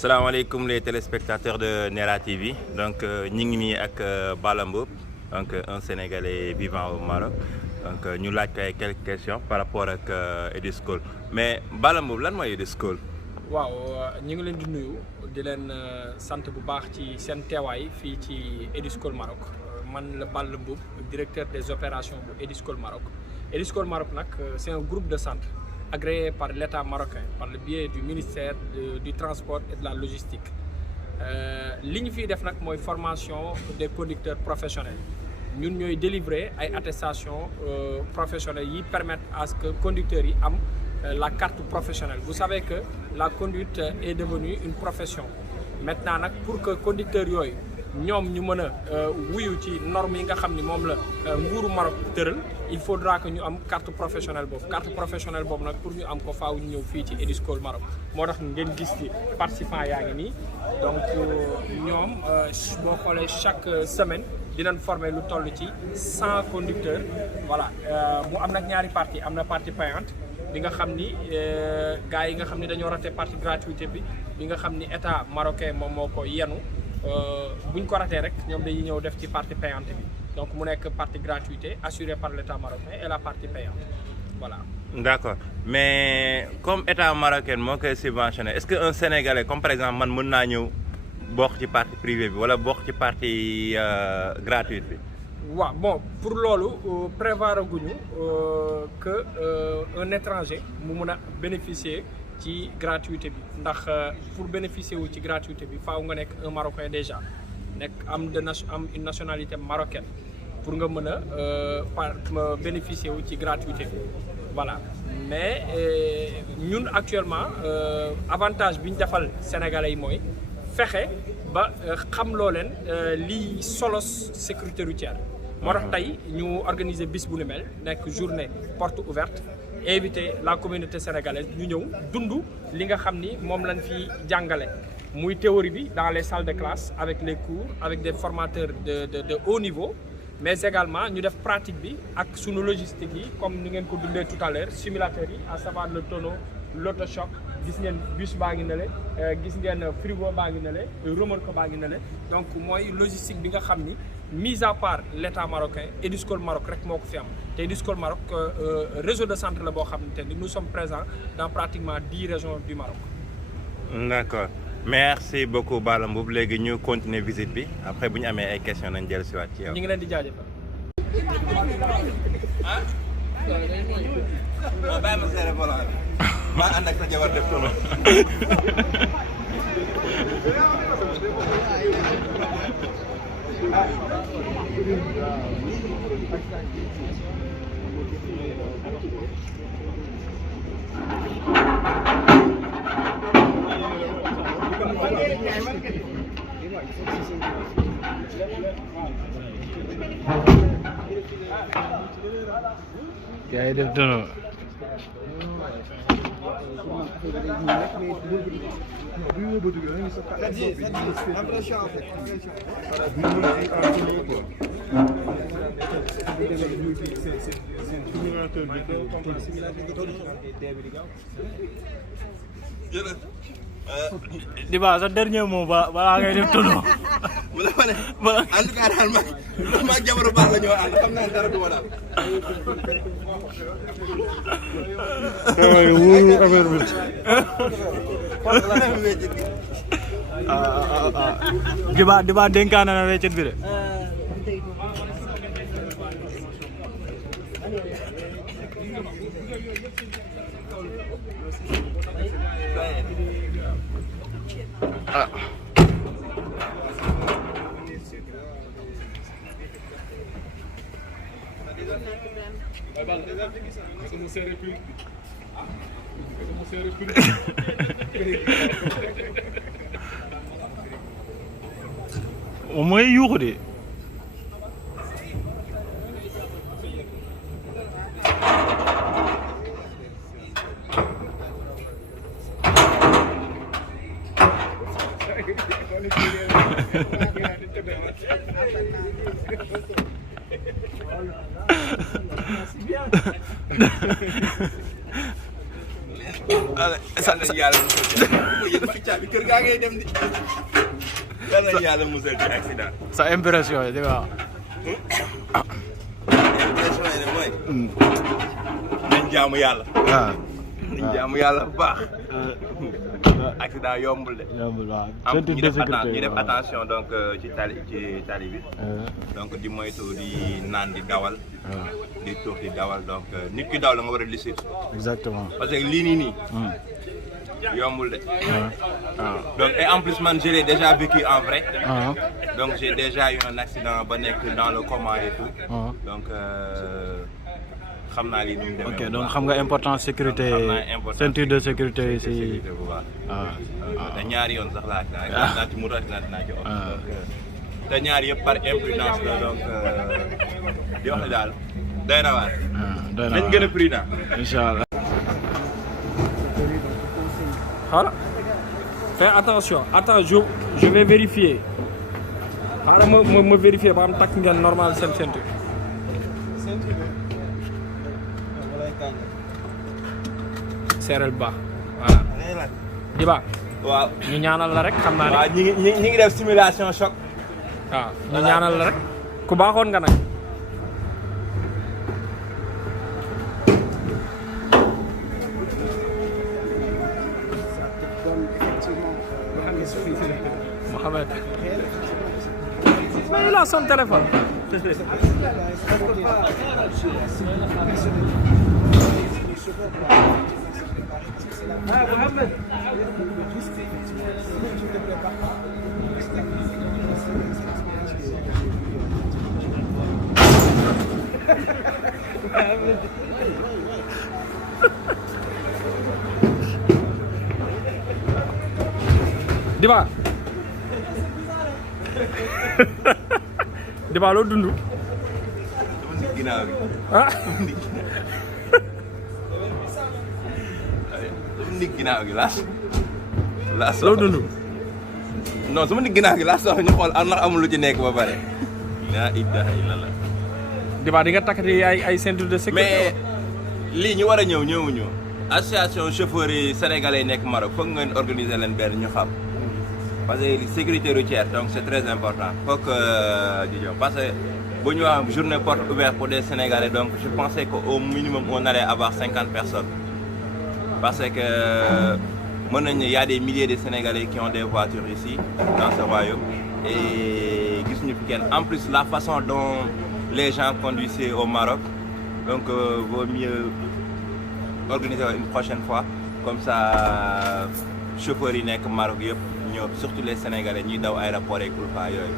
salaamaaleykum les téléspectateurs de Nera TV donc ñu ngi nii ak Balla Mboup donc un Sénégalais vivant au Maroc donc ñu laaj ko ay quelques questions par rapport ak Edischool mais Balla Mboup lan mooy Edischool. waaw ñu ngi leen di nuyu di leen sant bu baax ci seen teewaay fii ci Edischool Maroc man la Balla Mboup directeur des opérations bu Edischool Maroc. Edischool Maroc nag c'est un groupe de centres agréé par l'État marocain par le biais du ministère du transport et de la logistique li ñu fiy def nag mooy formation des conducteurs professionnels ñun ñooy délivrer ay attestations professionnelles yi permettre à ce que conducteurs yi am la carte professionnelle. Vous savez que la conduite est devenue une profession maintenant nag pour que conducteurs yooyu ñoom ñu mën a wuyu ci normes yi nga xam ni moom la nguuru Maroc tëral il faudra que ñu am carte professionnelle boobu nag pour ñu am ko faaw ñu ñëw fii ci Edischool Maroc moo tax ngeen gis ci participants yaa ngi nii donc ñoom boo xoolee chaque semaine dinañ former lu toll ci 100 conducteurs voilà mu am nag ñaari partie am na partie payante bi nga xam ni gars yi nga xam ni dañoo raté partie gratuité bi nga xam ni état marocain moom moo ko yenu buñ ko ratee rek ñoom dañuy ñëw def ci partie payante bi donc mu nekk partie gratuité assurée par l'État marocain et la partie payante voilà. D'accord mais comme état marocain moo koy subventionné est-ce que un Sénégalais comme par exemple man mën naa ñëw bokk ci partie privée bi wala bokk ci partie gratuite bi. waaw bon pour loolu prévoir guñu que un étranger mu mun a bénéficier ci gratuité bi ndax pour bénéficier wu ci gratuité bi faaw nga nekk un Marocain déjà nekk am une nationalité marocaine pour nga mën a bénéficier wu ci gratuité bi voilà mais ñun actuellement avantage bi ñu defal Sénégalais yi mooy fexe ba xam loo leen lii solos sécurité routière moo tax tey ñu organiser bis bu ni mel nekk journée porte ouverte inviter la communauté sénégalaise ñu ñëw dund li nga xam ni moom lañ fi jàngale muy théorie bi dans les salles de classe avec les cours avec des formateurs de haut niveau mais également ñu def pratique bi ak sunu logistique yi comme ni ngeen ko dundee tout à l'heure simulateurs yi à savoir le tonneau l'autochoc gis ngeen bus baa ngi nele gis ngeen frigo baa ngi nele remorque baa ngi nele donc mooy logistique bi nga xam ni mis à part l'État marocain Edischool Maroc rek moo ko fi am te Edischool Maroc réseau de centre la boo xamante ni nous sommes présents dans pratiquement 10 régions du Maroc. D'accord merci beaucoup Balla Mboup léegi ñu continuer visite bi après bu ñu amee ay questions nañ jël si waat ci yow. ñu ngi leen di jaajëfal. waaw bàyyi ma seere volant bi maa ànd ak sa jabar def tono. yaa ngi def dono di ba sa dernier mot balaa ngay def tono mu la ma ne en tout cas daal ma jabaru baax la ñoo ànd xam naa dara du ma daal. wóoru affaire bi di ba dénkaana na weccet bi de moom mooy yuuxu de sant yàlla musal ci yéen fi caabi kër gaa ngay dem di yàlla musal ci accident. sa impression yi di nga impression yi mooy. nañ jaamu yàlla. waaw. nañ jaamu yàlla bu baax. accident yombul de. yombul waaw. ñu def attention donc ci tali bi. donc di moytu di naan di dawal. di tuux di dawal donc nit ki daw la nga war a lisir. exactement. parce que lii nii. yombul de. donc et en plus man je l'ai déjà vécu en vrai. donc j'ai déjà eu un accident ba nekk dans le coma et tout. donc xam naa lii nu mu demee. ok donc xam nga importance sécurité. ceinture de sécurité yi si. bu baax. te ñaari yoon sax laa naa ci moto naa ci oto. te ñaari yëpp par imprudence la donc di wax daal doy na waar. nañ gën a prudent. incha allah. Voilà. Fais attention. Attends, je vais vérifier. Xaaral ma vérifier ba am takk ngeen normal seen ceinture. Seereel baax. Voilà. di baax. waaw ñu ñaanal la rek xam naa ne. waaw ñi ngi def simulation choc. waaw ñu ñaanal la rek. ku baaxoon nga nag. Mohamed. Mais il a son téléphone. Mohamed. Diba Diba loo dund. dama nit ginnaaw gi. ah. dama nit ginnaaw gi laa loo dund. non sama nit ginnaaw gi laa soxla ñu xool ndax amul lu ci nekk ba pare. laa ilaaha illallaah. Diba di nga takkati ay ceinture de sécurité. mais lii ñu war a ñëw ñëwuñu. association chauffeurs yi sénégalais yi nekk Maroc foog ngeen organiser leen benn ñu xam. parce que sécurité routière donc c'est très important faut que parce que bu ñu wax journée porte ouverte pour des Sénégalais donc je pensais qu'au minimum on allait avoir 50 personnes parce que mën nañu y a des milliers de Sénégalais qui ont des voitures ici dans ce royaume et gisuñu fi kenn en plus la façon dont les gens conduisaient au Maroc donc vaut mieux organiser une prochaine fois comme ça chauffeurs yi nekk Maroc yëpp ñoo surtout les Sénégalais ñuy daw aéroport et Kulfa yooyu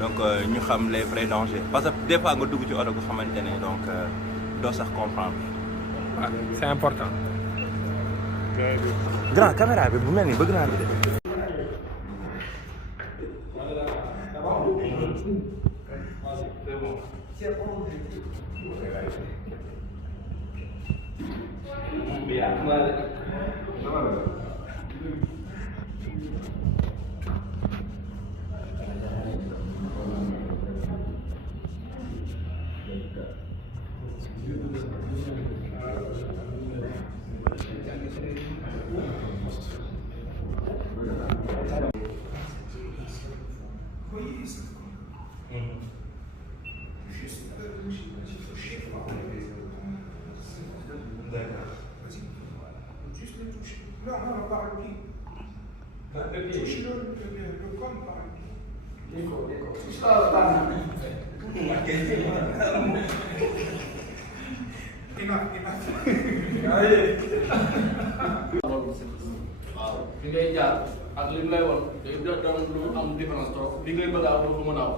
donc ñu xam les vrais dangers parce que des fois nga dugg ci oto bu xamante ne donc doo sax comprendre. waaw c'est important. grand caméra bi bu mel ni bëgg naa bi de. Non, non, par le pied. Touche le corps par le pied. D'accord. Touche ça par le pied. waaw fi ngay jaar ak li mu lay won day doon lu am différence trop bi ngay bëgg a aw doo ko mën a aw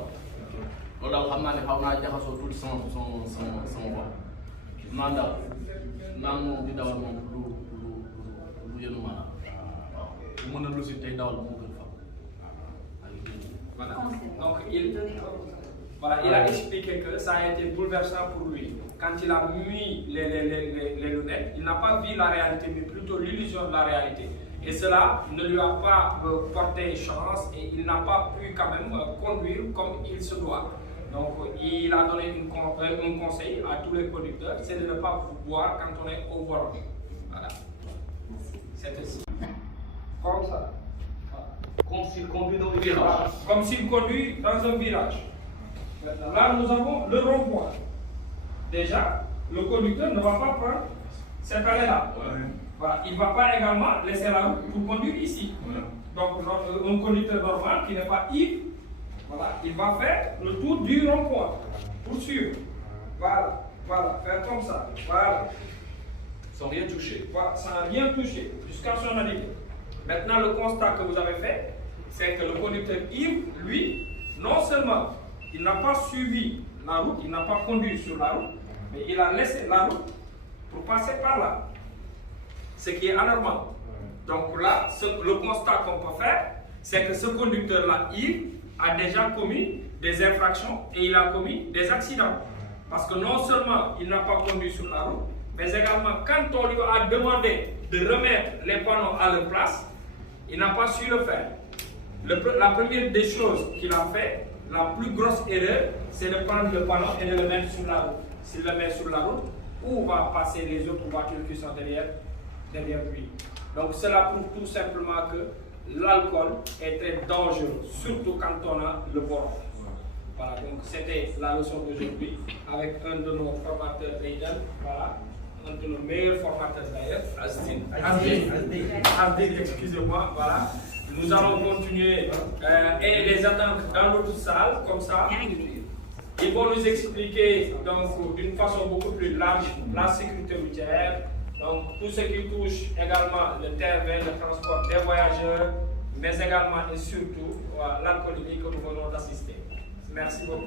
loolu daal xam naa ne xaw naa jaxasoo tuuti sama bopp naan daal naan moom di dawal moom lu yënu maanaam waaw bu mën a lu si tey dawal moo gën fa Voilà. Donc il a expliqué que ça a été bouleversant pour lui. Quand il a mis les lunettes, il n'a pas vu la réalité, mais plutôt l'illusion de la réalité. Et cela ne lui a pas porté chance et il n'a pas pu quand même conduire comme il se doit. Donc il a donné un conseil à tous les conducteurs, c'est de ne pas boire quand on est au volant. Voilà. C'est ici. Comme ça. Comme s'il conduit dans le virage. Voilà. Comme s'il conduit dans un virage. Maintenant, là, nous avons le rond-point. Déjà, le conducteur ne va pas prendre cette allée-là. Voilà. Il ne va pas également laisser la route pour conduire ici. Donc, un conducteur normal qui n'est pas ivre, voilà, il va faire le tour du rond-point pour suivre. Voilà, voilà, faire comme ça. Voilà. Sans rien toucher. Voilà, sans rien toucher, jusqu'à son arrivée. Maintenant, le constat que vous avez fait, c'est que le conducteur ivre, lui, non seulement il n'a pas suivi la route, il n'a pas conduit sur la route, mais il a laissé la route pour passer par là. Ce qui est anormal. Donc là, le constat qu'on peut faire, c'est que ce conducteur-là, ivre, a déjà commis des infractions et il a commis des accidents. Parce que non seulement il n'a pas conduit sur la route, mais également quand on lui a demandé de remettre les panneaux à leur place, il n'a pas su le faire. La première des choses qu'il a fait, la plus grosse erreur, c'est de prendre le panneau et de le mettre sur la route. S'il le met sur la route, où vont passer les autres voitures qui sont derrière lui. Donc cela prouve tout simplement que l'alcool est très dangereux, surtout quand on a le volant. Voilà, donc c'était la leçon d'aujourd'hui avec un de nos formateurs Aiden, voilà, un de nos meilleurs formateurs d'ailleurs, Asdin, excusez-moi, voilà. Nous allons continuer et les attendre dans l'autre salle, comme ça. Ils vont nous expliquer donc d'une façon beaucoup plus large la sécurité routière, donc tout ce qui touche également le terrain, le transport des voyageurs, mais également et surtout l'alcoolémie que nous venons d'assister. Merci beaucoup.